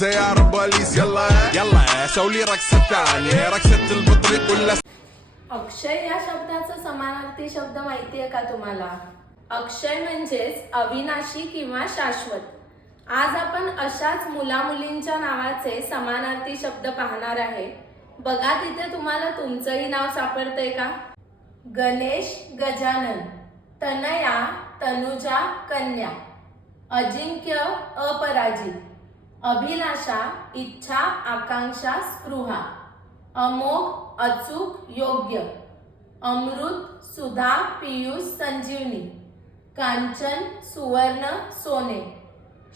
زي عرب وليس يلا يلا شاولي رقصة تانية رقصة البطريق ولا. अक्षय या शब्दाचा समानार्थी शब्द माहिती आहे का तुम्हाला? अक्षय म्हणजेच अविनाशी किंवा शाश्वत. आज आपण अशाच मुला-मुलींच्या नावाचे समानार्थी शब्द पाहणार आहे. बघा तिथे तुम्हाला तुमचंही नाव सापडतंय का? गणेश गजानन, तनया तनुजा कन्या, अजिंक्य अपराजित, अभिलाषा इच्छा आकांक्षा स्पृहा, अमोघ अचूक योग्य, अमृत सुधा पियुष संजीवनी, कांचन सुवर्ण सोने,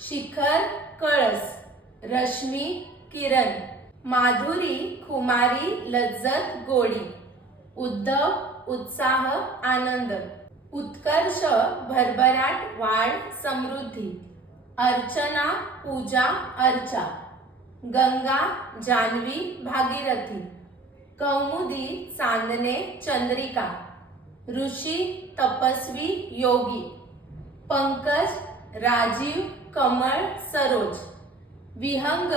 शिखर कळस, रश्मी किरण, माधुरी खुमारी लज्जत गोडी, उद्धव उत्साह आनंद, उत्कर्ष भरभराट वाढ समृद्धी, अर्चना पूजा अर्चा, गंगा जान्हवी भागीरथी, कौमुदी चांदणे चंद्रिका, ऋषी तपस्वी योगी, पंकज राजीव कमळ सरोज, विहंग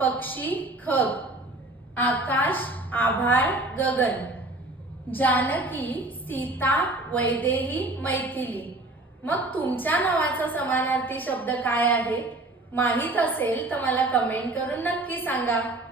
पक्षी खग, आकाश आभाळ गगन, जानकी सीता वैदेही मैथिली. मग तुमच्या नावाचा समानार्थी शब्द काय आहे? माहित असेल तर मला कमेंट करून नक्की सांगा.